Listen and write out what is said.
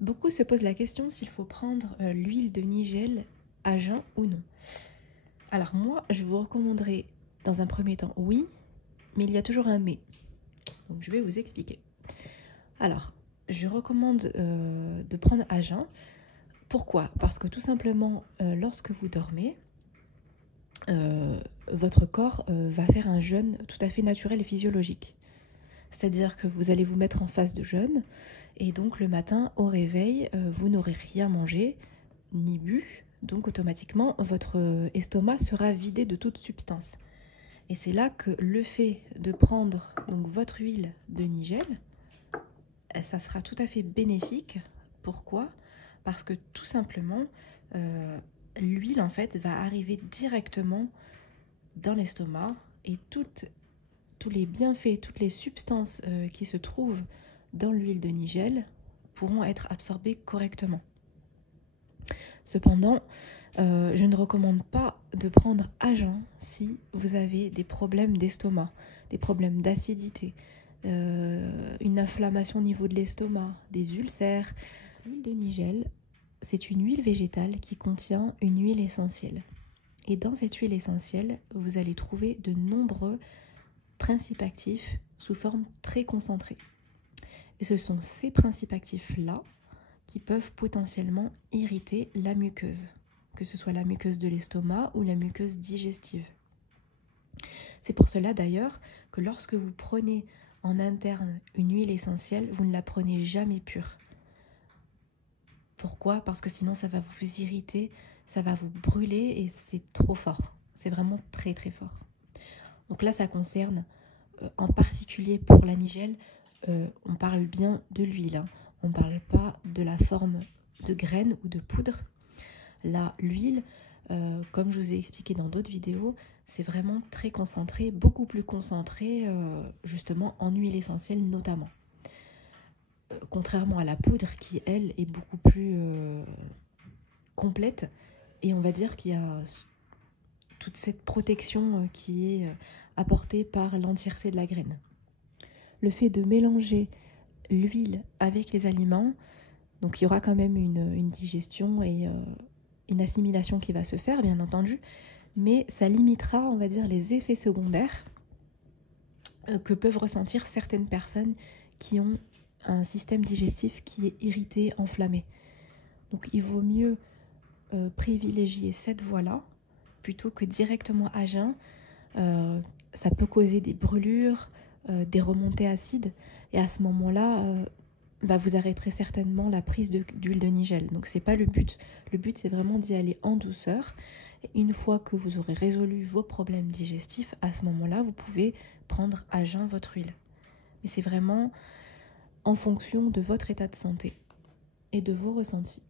Beaucoup se posent la question s'il faut prendre l'huile de nigel à jeun ou non. Alors moi, je vous recommanderais dans un premier temps oui, mais il y a toujours un mais. Donc je vais vous expliquer. Alors, je recommande de prendre à jeun. Pourquoi? Parce que tout simplement, lorsque vous dormez, votre corps va faire un jeûne tout à fait naturel et physiologique. C'est-à-dire que vous allez vous mettre en phase de jeûne et donc le matin au réveil, vous n'aurez rien mangé ni bu, donc automatiquement votre estomac sera vidé de toute substance. Et c'est là que le fait de prendre donc votre huile de nigel, ça sera tout à fait bénéfique. Pourquoi? Parce que tout simplement, l'huile en fait va arriver directement dans l'estomac et tous les bienfaits, toutes les substances qui se trouvent dans l'huile de nigel pourront être absorbées correctement. Cependant, je ne recommande pas de prendre à jeun si vous avez des problèmes d'estomac, des problèmes d'acidité, une inflammation au niveau de l'estomac, des ulcères. L'huile de nigel, c'est une huile végétale qui contient une huile essentielle. Et dans cette huile essentielle, vous allez trouver de nombreux principes actifs sous forme très concentrée. Et ce sont ces principes actifs-là qui peuvent potentiellement irriter la muqueuse, que ce soit la muqueuse de l'estomac ou la muqueuse digestive. C'est pour cela d'ailleurs que lorsque vous prenez en interne une huile essentielle, vous ne la prenez jamais pure. Pourquoi? Parce que sinon ça va vous irriter, ça va vous brûler et c'est trop fort. C'est vraiment très très fort. Donc là ça concerne en particulier pour la nigel, on parle bien de l'huile, hein. On ne parle pas de la forme de graines ou de poudre. Là, l'huile, comme je vous ai expliqué dans d'autres vidéos, c'est vraiment très concentré, beaucoup plus concentré justement en huile essentielle notamment. Contrairement à la poudre qui, elle, est beaucoup plus complète. Et on va dire qu'il y a toute cette protection qui est apportée par l'entièreté de la graine. Le fait de mélanger l'huile avec les aliments, donc il y aura quand même une digestion et une assimilation qui va se faire, bien entendu, mais ça limitera, on va dire, les effets secondaires que peuvent ressentir certaines personnes qui ont un système digestif qui est irrité, enflammé. Donc il vaut mieux privilégier cette voie-là plutôt que directement à jeun. Ça peut causer des brûlures, des remontées acides, et à ce moment-là, vous arrêterez certainement la prise d'huile de nigel. Donc c'est pas le but. Le but c'est vraiment d'y aller en douceur. Et une fois que vous aurez résolu vos problèmes digestifs, à ce moment-là, vous pouvez prendre à jeun votre huile. Mais c'est vraiment en fonction de votre état de santé et de vos ressentis.